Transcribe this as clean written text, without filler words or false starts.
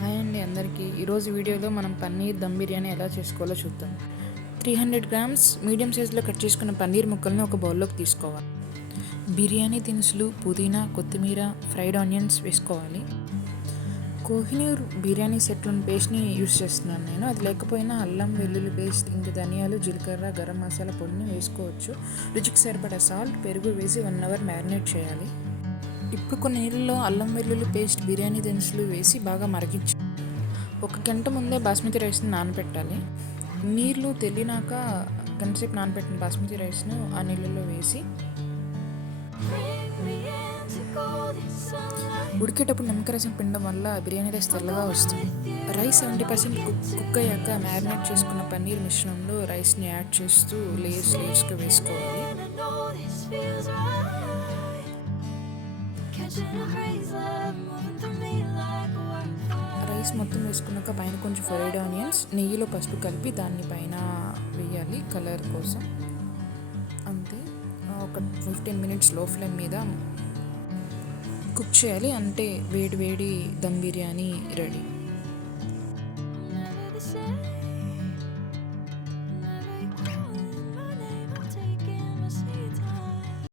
Hi అండి అందరికీ. ఈరోజు వీడియోలో మనం పన్నీర్ దమ్ బిర్యానీ ఎలా చేసుకోవాలో చూద్దాం. 300 గ్రామ్స్ మీడియం సైజులో కట్ చేసుకున్న పన్నీర్ ముక్కల్ని ఒక బౌల్లోకి తీసుకోవాలి. బిర్యానీ దినుసులు, పుదీనా, కొత్తిమీర, ఫ్రైడ్ ఆనియన్స్ వేసుకోవాలి. కోహినూర్ బిర్యానీ సెట్లోని పేస్ట్ని యూస్ చేస్తున్నాను నేను. అది లేకపోయినా అల్లం వెల్లుల్లి పేస్ట్, ఇంకా ధనియాలు, జీలకర్ర, గరం మసాలా పొడిని వేసుకోవచ్చు. రుచికి సరిపడా సాల్ట్, పెరుగు వేసి 1 అవర్ మ్యారినేట్ చేయాలి. ఇప్పుడు కొన్ని నీళ్ళలో అల్లం వెల్లుల్లి పేస్ట్, బిర్యానీ దినుసులు వేసి బాగా మరిగించి 1 గంట ముందే బాస్మతి రైస్ని నానబెట్టాలి. నీళ్ళు తెల్లినాక గంటసేపు నానబెట్టిన బాస్మతి రైస్ను ఆ నీళ్ళలో వేసి ఉడికేటప్పుడు నిమ్మకాయ రసం పిండడం వల్ల బిర్యానీ రైస్ తెల్లగా వస్తుంది. రైస్ 70% కుక్ అయ్యాక మ్యారినేట్ చేసుకున్న పన్నీర్ మిశ్రమంలో రైస్ని యాడ్ చేస్తూ లేయర్స్గా వేసుకోవాలి. రైస్ మొత్తం వేసుకున్నాక పైన కొంచెం ఫ్రైడ్ ఆనియన్స్, నెయ్యిలో పసుపు కలిపి దాన్ని పైన వేయాలి కలర్ కోసం. అంతే. ఒక 15 మినిట్స్ లో ఫ్లేమ్ మీద కుక్ చేయాలి. అంటే వేడి వేడి దమ్ బిర్యానీ రెడీ.